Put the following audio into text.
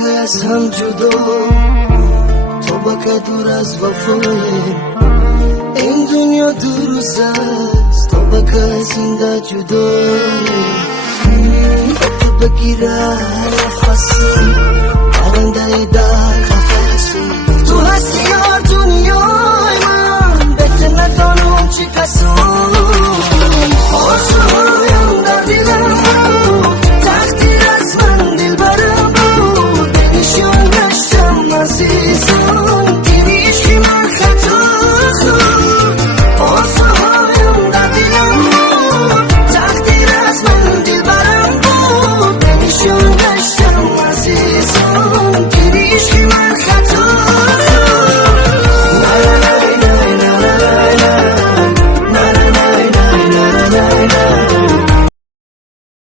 که از هم جدا، طبقه دور از وفای. این دنیا دو روز است، طبقه زنده جدا.